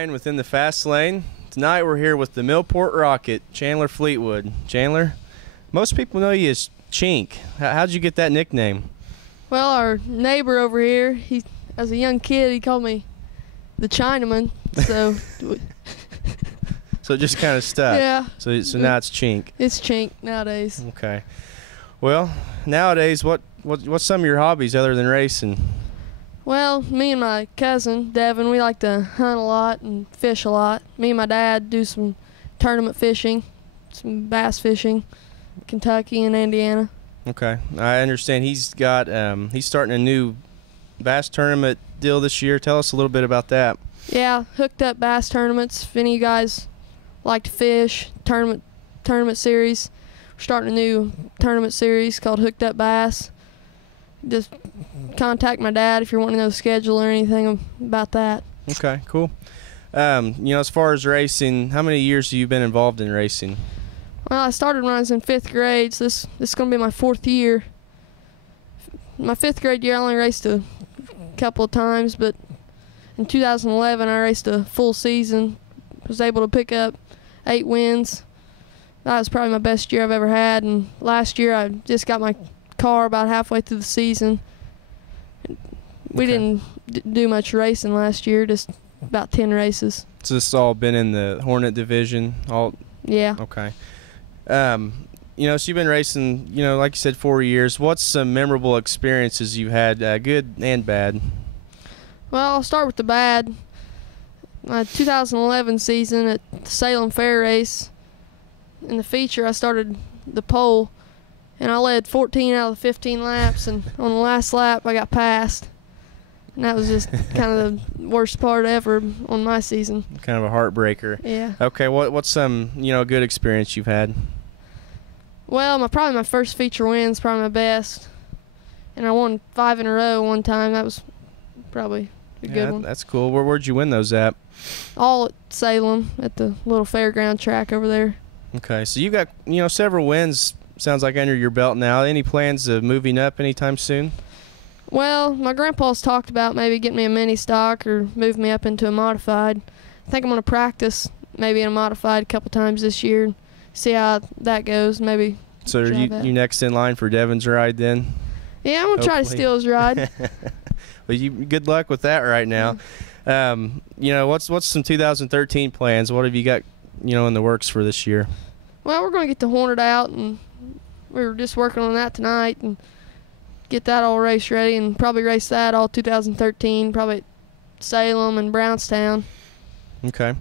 Ryan within the fast lane. Tonight we're here with the Millport Rocket, Chanler Fleetwood. Chanler, most people know you as Chink. How'd you get that nickname? Well, our neighbor over here, as a young kid, he called me the Chinaman, so so it just kind of stuck. Yeah. So now it's Chink. It's Chink nowadays. Okay. Well, nowadays, what's some of your hobbies other than racing? Well, me and my cousin, Devin, we like to hunt a lot and fish a lot. Me and my dad do some tournament fishing, some bass fishing, Kentucky and Indiana. Okay. I understand he's starting a new bass tournament deal this year. Tell us a little bit about that. Yeah, hooked up bass tournaments. If any of you guys like to fish, tournament series. We're starting a new tournament series called Hooked Up Bass. Just contact my dad if you're wanting to know the schedule or anything about that. Okay, cool. As far as racing, how many years have you been involved in racing? Well, I started when I was in 5th grade, so this is going to be my 4th year. My 5th grade year, I only raced a couple of times, but in 2011, I raced a full season. Was able to pick up 8 wins. That was probably my best year I've ever had, and last year I just got my car about halfway through the season. We didn't do much racing last year, just about 10 races. So this has all been in the Hornet division? Yeah. Okay. So you've been racing, like you said, 4 years. What's some memorable experiences you've had, good and bad? Well, I'll start with the bad. My 2011 season at the Salem Fair race, in the feature I started the pole, and I led 14 out of the 15 laps, and on the last lap I got passed. And that was just kind of the worst part ever on my season. Kind of a heartbreaker. Yeah. Okay, what's some, good experience you've had? Well, probably my first feature win's probably my best. And I won 5 in a row one time. That was probably a good one. That's cool. Where'd you win those at? All at Salem at the little fairground track over there. Okay, so you got, several wins, sounds like, under your belt now. Any plans of moving up anytime soon? Well, my grandpa's talked about maybe getting me a mini stock or move me up into a modified. I think I'm going to practice maybe in a modified a couple times this year and see how that goes. Maybe. So are you next in line for Devin's ride then? Yeah, I'm going to try to steal his ride. Well, good luck with that right now. What's some 2013 plans? What have you got, in the works for this year? Well, we're going to get the Hornet out, and we were just working on that tonight and get that all race ready and probably race that all 2013, probably at Salem and Brownstown. Okay.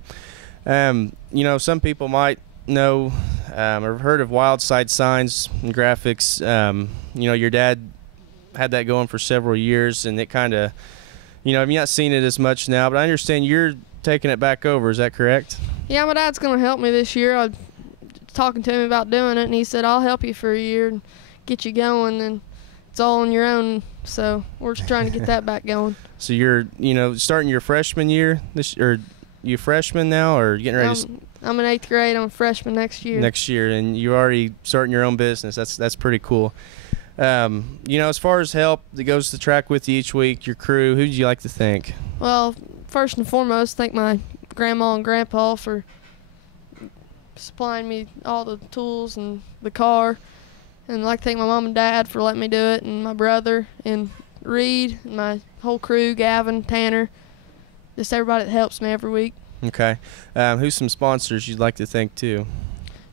Some people might know or heard of Wild Side Signs and Graphics. Your dad had that going for several years, and it kind of, I've not seen it as much now, but I understand you're taking it back over. Is that correct? Yeah, my dad's going to help me this year. I was talking to him about doing it, and he said, I'll help you for a year and get you going, and it's all on your own, so we're just trying to get that back going. So you're, starting your freshman year, or you freshman now, or getting ready to... I'm in 8th grade. I'm a freshman next year. Next year, and you're already starting your own business. That's pretty cool. As far as help that goes to the track with you each week, your crew, who do you like to thank? Well, first and foremost, thank my grandma and grandpa for supplying me all the tools and the car. And I'd like to thank my mom and dad for letting me do it, and my brother, and Reed, and my whole crew, Gavin, Tanner, just everybody that helps me every week. Okay. Who's some sponsors you'd like to thank too?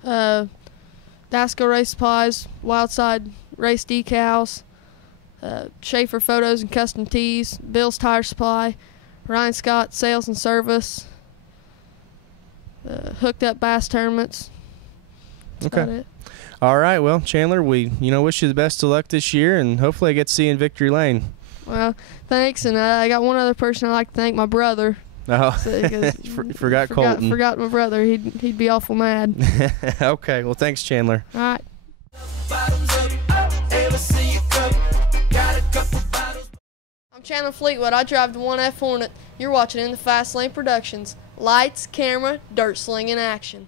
Dasco Race Supplies, Wildside Race Decals, Schaefer Photos and Custom Tees, Bill's Tire Supply, Ryan Scott Sales and Service, Hooked Up Bass Tournaments. That's about it. All right, well, Chanler, we wish you the best of luck this year, and hopefully I get to see you in Victory Lane. Well, thanks, and I got one other person I'd like to thank, my brother. Oh, forgot Colton. Forgot my brother. He'd be awful mad. Okay, well, thanks, Chanler. All right. I'm Chanler Fleetwood. I drive the 1F Hornet. You're watching In the Fast Lane Productions. Lights, camera, dirt slinging action.